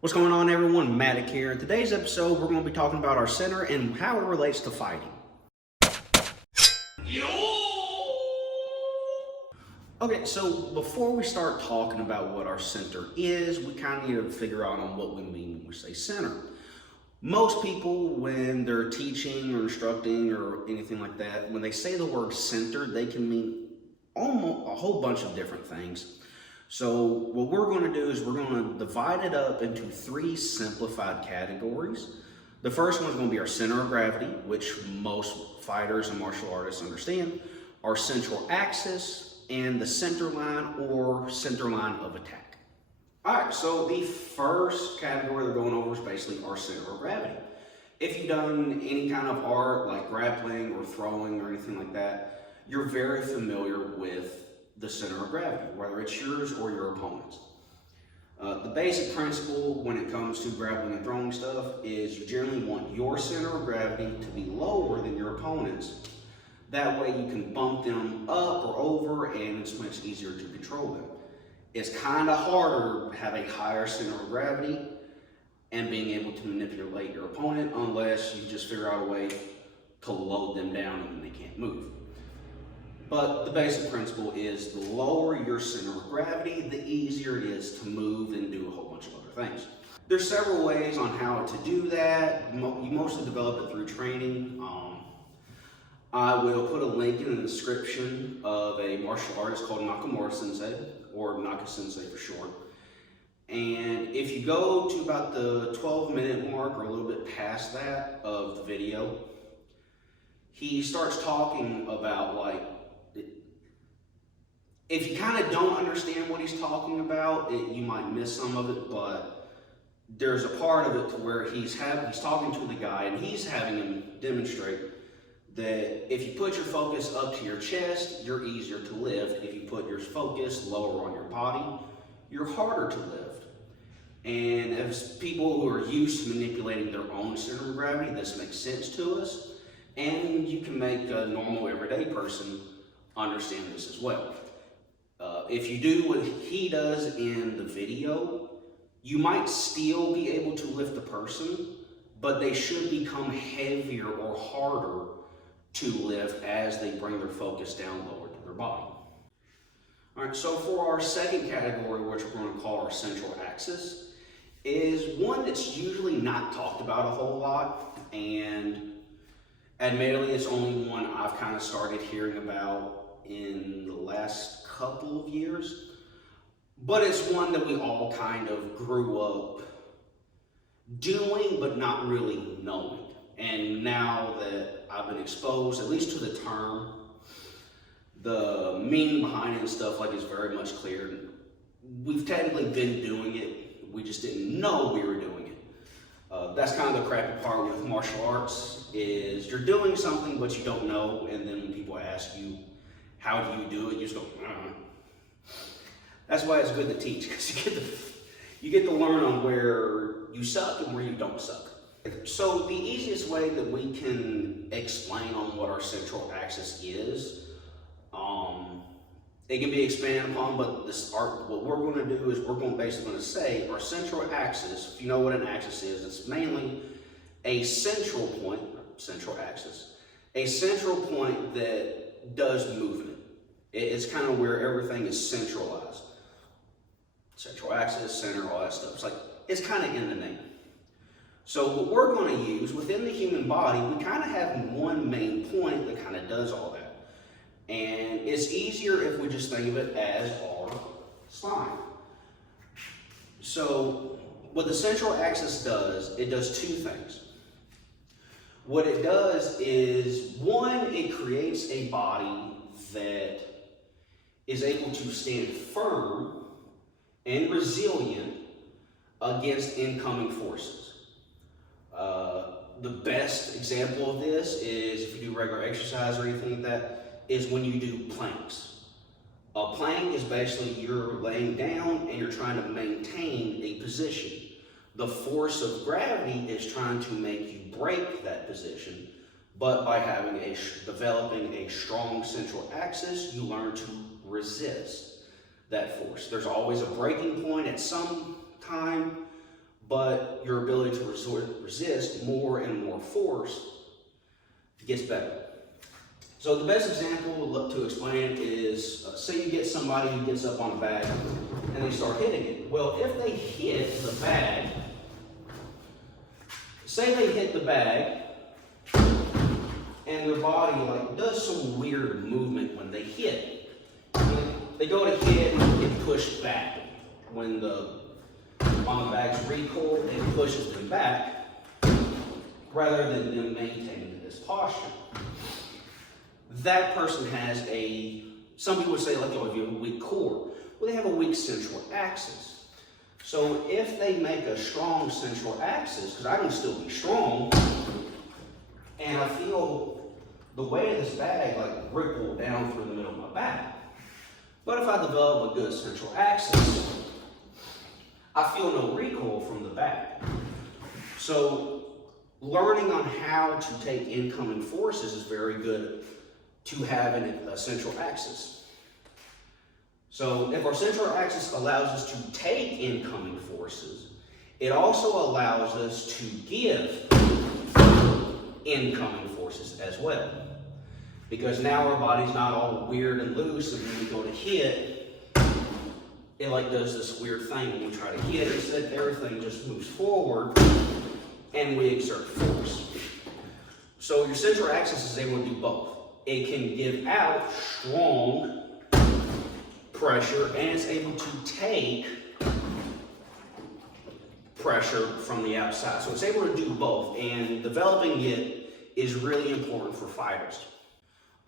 What's going on, everyone? Matic here. In today's episode, we're going to be talking about our center and how it relates to fighting. Okay, so before we start talking about what our center is, we kind of need to figure out on what we mean when we say center. Most people, when they're teaching or instructing or anything like that, when they say the word center, they can mean almost a whole bunch of different things. So what we're going to do is we're going to divide it up into three simplified categories. The first one is going to be our center of gravity, which most fighters and martial artists understand, our central axis, and the center line or center line of attack. All right, so the first category they're going over is basically our center of gravity. If you've done any kind of art like grappling or throwing or anything like that, you're very familiar with the center of gravity, whether it's yours or your opponent's. The basic principle when it comes to grappling and throwing stuff is you generally want your center of gravity to be lower than your opponent's. That way you can bump them up or over and it's much easier to control them. It's kind of harder to have a higher center of gravity and being able to manipulate your opponent unless you just figure out a way to load them down and they can't move. But the basic principle is the lower your center of gravity, the easier it is to move and do a whole bunch of other things. There's several ways on how to do that. You mostly develop it through training. I will put a link in the description of a martial artist called Nakamura Sensei, or Naka Sensei for short. And if you go to about the 12-minute mark or a little bit past that of the video, he starts talking about if you kind of don't understand what he's talking about, you might miss some of it, but there's a part of it to where he's talking to the guy and he's having him demonstrate that if you put your focus up to your chest, you're easier to lift. If you put your focus lower on your body, you're harder to lift. And as people who are used to manipulating their own center of gravity, this makes sense to us. And you can make a normal everyday person understand this as well. If you do what he does in the video, you might still be able to lift the person, but they should become heavier or harder to lift as they bring their focus down lower to their body. All right, so for our second category, which we're going to call our central axis, is one that's usually not talked about a whole lot, and admittedly, it's only one I've kind of started hearing about in the last couple of years, but it's one that we all kind of grew up doing, but not really knowing. And now that I've been exposed, at least to the term, the meaning behind it and stuff is very much clear. We've technically been doing it, we just didn't know we were doing it. That's kind of the crappy part with martial arts, is you're doing something but you don't know, and then when people ask you, how do you do it? You just go, That's why it's good to teach, because you get to learn on where you suck and where you don't suck. So the easiest way that we can explain on what our central axis is, it can be expanded upon, but what we're going to do is we're basically going to say our central axis, if you know what an axis is, it's mainly a central point, central axis, a central point that does movement. It's kind of where everything is centralized. Central axis, center, all that stuff. It's kind of in the name. So what we're going to use within the human body, we kind of have one main point that kind of does all that. And it's easier if we just think of it as our spine. So what the central axis does, it does two things. What it does is, one, it creates a body that is able to stand firm and resilient against incoming forces. The best example of this is if you do regular exercise or anything like that, is when you do planks. A plank is basically you're laying down and you're trying to maintain a position. The force of gravity is trying to make you break that position, but by developing a strong central axis, you learn to resist that force. There's always a breaking point at some time, but your ability to resist more and more force gets better. So the best example to explain is, say you get somebody who gets up on a bag and they start hitting it. Well, if they hit the bag, say they hit the bag and their body does some weird movement when they hit. They go to hit and get pushed back. When on the bag's recoil, it pushes them back rather than them maintaining this posture. That person has some people would say, if you have a weak core, well, they have a weak central axis. So if they make a strong central axis, because I can still be strong, and I feel the weight of this bag ripple down through the middle of my back. But if I develop a good central axis, I feel no recoil from the back. So learning on how to take incoming forces is very good to have a central axis. So if our central axis allows us to take incoming forces, it also allows us to give incoming forces as well. Because now our body's not all weird and loose, and when we go to hit, it does this weird thing when we try to hit. Instead, everything just moves forward and we exert force. So your central axis is able to do both. It can give out strong pressure and it's able to take pressure from the outside. So it's able to do both, and developing it is really important for fighters.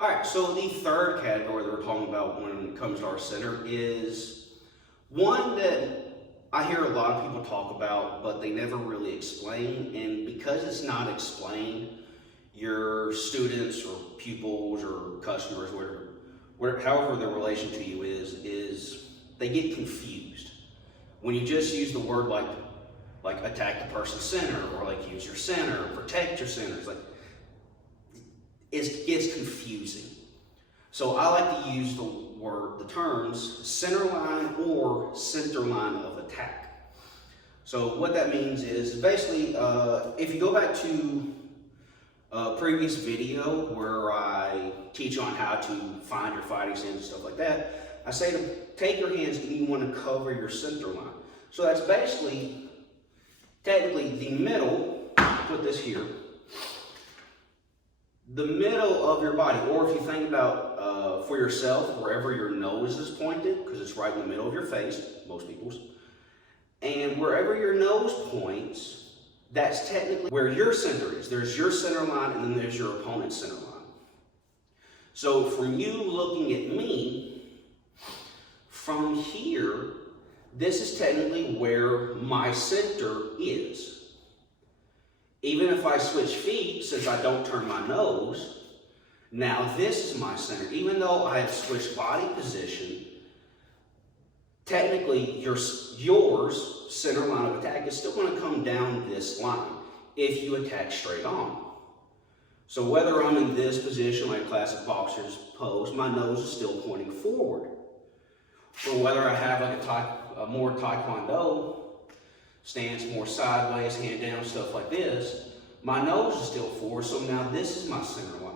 All right, so the third category that we're talking about when it comes to our center is one that I hear a lot of people talk about, but they never really explain. And because it's not explained, your students or pupils or customers, however their relation to you is they get confused. When you just use the word like attack the person's center, or use your center, or protect your center, it gets confusing. So I like to use the terms center line or center line of attack. So what that means is basically, if you go back to a previous video where I teach on how to find your fighting stance and stuff like that, I say to take your hands and you want to cover your center line. So that's basically, technically the middle, put this here, the middle of your body, or if you think about for yourself, wherever your nose is pointed, because it's right in the middle of your face, most people's, and wherever your nose points, that's technically where your center is. There's your center line, and then there's your opponent's center line. So from you looking at me, from here, this is technically where my center is. Even if I switch feet, since I don't turn my nose, now this is my center. Even though I have switched body position, technically yours center line of attack is still going to come down this line if you attack straight on. So whether I'm in this position, like classic boxer's pose, my nose is still pointing forward. Or whether I have a more taekwondo stance, more sideways, hand down, stuff like this, my nose is still forward, so now this is my center line.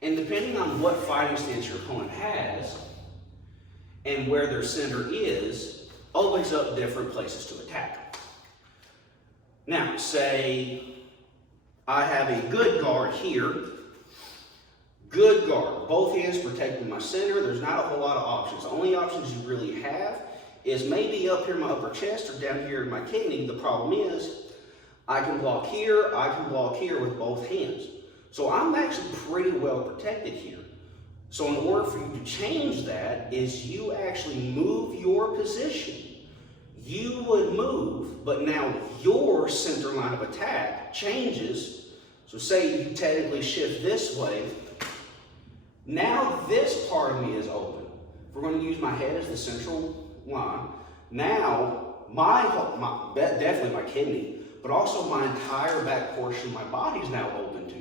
And depending on what fighting stance your opponent has and where their center is, opens up different places to attack. Now, say I have a good guard here, good guard, both hands protecting my center. There's not a whole lot of options. The only options you really have is maybe up here in my upper chest or down here in my kidney. The problem is I can block here, I can block here with both hands. So I'm actually pretty well protected here. So in order for you to change that is you actually move your position. You would move, but now your center line of attack changes. So say you technically shift this way. Now this part of me is open. If we're going to use my head as the central line, now definitely my kidney, but also my entire back portion of my body is now open to me.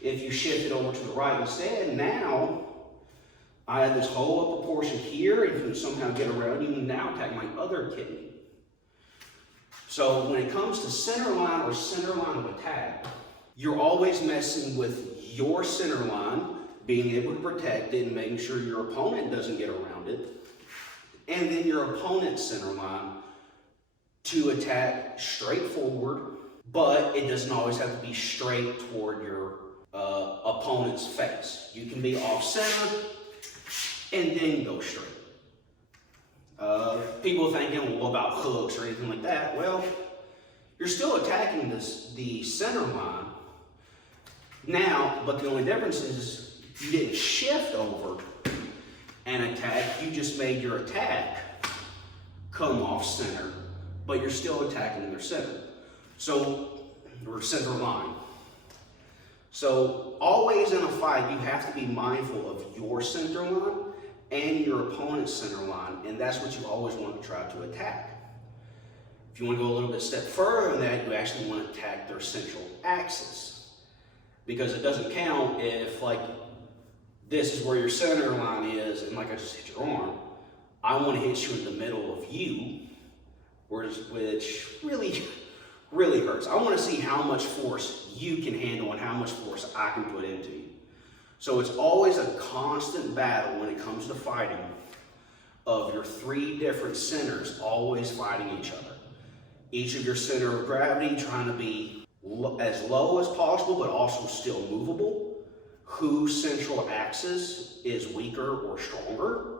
If you shift it over to the right instead, now I have this whole upper portion here, and if you somehow get around, you can now attack my other kidney. So when it comes to center line or center line of attack, you're always messing with your center line, being able to protect it and making sure your opponent doesn't get around it. And then your opponent's center line to attack straight forward, but it doesn't always have to be straight toward your opponent's face. You can be off center and then go straight. People thinking, well, about hooks or anything like that. Well, you're still attacking the center line now, but the only difference is you didn't shift over and attack. You just made your attack come off center, but you're still attacking their center. So, or center line. So always in a fight, you have to be mindful of your center line and your opponent's center line, and that's what you always want to try to attack. If you want to go a little bit step further than that, you actually want to attack their central axis. Because it doesn't count if, like, this is where your center line is, and like I just hit your arm, I want to hit you in the middle of you, which really hurts. I want to see how much force you can handle and how much force I can put into you. So it's always a constant battle when it comes to fighting of your three different centers always fighting each other. Each of your center of gravity trying to be as low as possible, but also still movable. Whose central axis is weaker or stronger,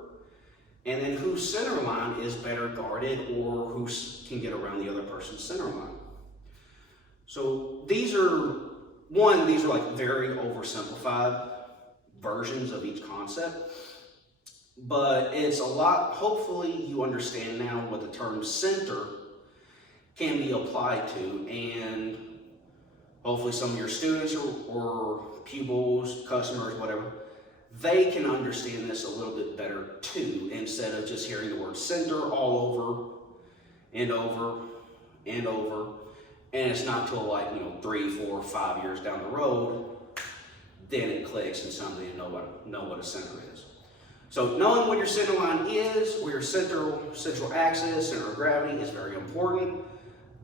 and then whose center line is better guarded or who can get around the other person's center line. So these are like very oversimplified versions of each concept, but it's a lot. Hopefully you understand now what the term center can be applied to, and hopefully some of your students or pupils, customers, whatever, they can understand this a little bit better too, instead of just hearing the word center all over and over and over. And it's not till, like, 3, 4, 5 years down the road, then it clicks and somebody know what a center is. So knowing what your center line is, where your central axis, center of gravity is very important,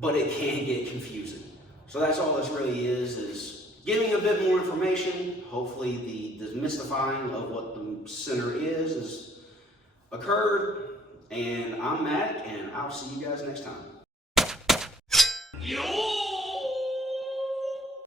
but it can get confusing. So that's all this really is giving a bit more information. Hopefully the demystifying of what the center is occurred. And I'm Matt, and I'll see you guys next time. Yo!